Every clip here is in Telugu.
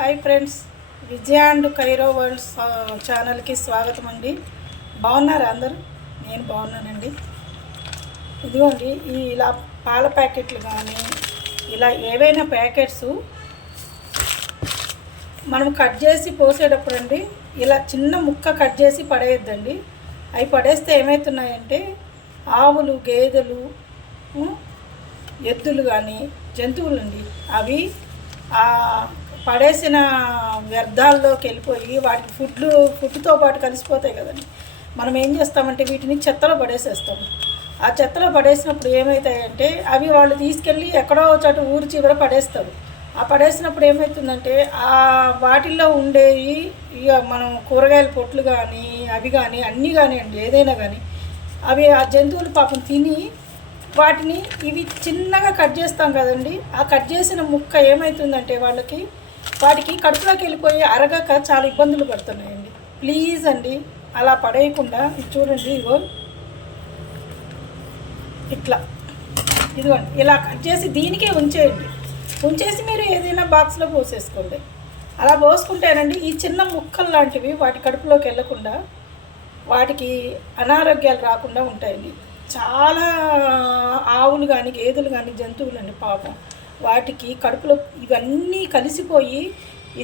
Hi friends, Vijaya and Cairo world ఛానల్కి స్వాగతం అండి. బాగున్నారా అందరూ? నేను బాగున్నానండి. ఇదిగోండి, ఇలా పాల ప్యాకెట్లు కానీ ఇలా ఏవైనా ప్యాకెట్స్ మనం కట్ చేసి పోసేటప్పుడు అండి ఇలా చిన్న ముక్క కట్ చేసి పడేయద్దండి. అవి పడేస్తే ఏమవుతున్నాయంటే ఆవులు, గేదెలు, ఎద్దులు కానీ జంతువులండి అవి పడేసిన వ్యర్థాల్లోకి వెళ్ళిపోయి వాటికి ఫుడ్తో పాటు కలిసిపోతాయి కదండి. మనం ఏం చేస్తామంటే వీటిని చెత్తలో పడేసేస్తాము. ఆ చెత్తలో పడేసినప్పుడు ఏమవుతాయంటే అవి వాళ్ళు తీసుకెళ్ళి ఎక్కడో చోట ఊరి చివర పడేస్తారు. ఆ పడేసినప్పుడు ఏమవుతుందంటే ఆ వాటిల్లో ఉండేవి ఇక మనం కూరగాయల పొట్లు కానీ అవి కానీ అన్నీ కానివ్వండి, ఏదైనా కానీ అవి ఆ జంతువులు పాపం తిని వాటిని ఇవి చిన్నగా కట్ చేస్తాం కదండి. ఆ కట్ చేసిన ముక్క ఏమవుతుందంటే వాటికి కడుపులోకి వెళ్ళిపోయి అరగక చాలా ఇబ్బందులు పడుతున్నాయండి. ప్లీజ్ అండి, అలా పడేయకుండా చూడండి, ఇదిగోండి ఇలా కట్ చేసి దీనికే ఉంచేసి మీరు ఏదైనా బాక్స్లో పోసేసుకోండి. అలా పోసుకుంటేనండి ఈ చిన్న ముక్కలు లాంటివి వాటి కడుపులోకి వెళ్ళకుండా వాటికి అనారోగ్యాలు రాకుండా ఉంటాయండి. చాలా ఆవులు కానీ గేదెలు కానీ జంతువులండి పాపం వాటికి కడుపులో ఇవన్నీ కలిసిపోయి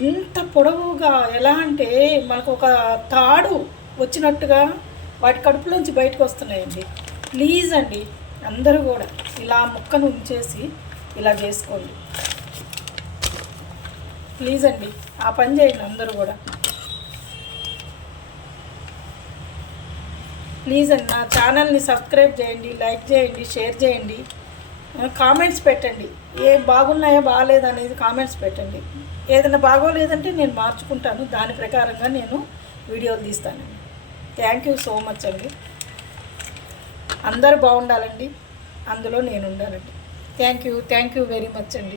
ఇంత పొడవుగా ఎలా అంటే మనకు ఒక తాడు వచ్చినట్టుగా వాటి కడుపులోంచి బయటకు వస్తున్నాయండి. ప్లీజ్ అండి, అందరూ కూడా ఇలా ముక్కను ఉంచేసి ఇలా చేసుకోండి. ప్లీజ్ అండి, ఆ పని చేయండి అందరూ కూడా. ప్లీజ్ అండి, నా ఛానల్ని సబ్స్క్రైబ్ చేయండి, లైక్ చేయండి, షేర్ చేయండి, కామెంట్స్ పెట్టండి. ఏ బాగున్నాయో బాగాలేదు అనేది కామెంట్స్ పెట్టండి. ఏదైనా బాగోలేదంటే నేను మార్చుకుంటాను, దాని ప్రకారంగా నేను వీడియోలు తీస్తానండి. థ్యాంక్ యూ సో మచ్ అండి. అందరూ బాగుండాలండి, అందులో నేను ఉండాలండి. థ్యాంక్ యూ వెరీ మచ్ అండి.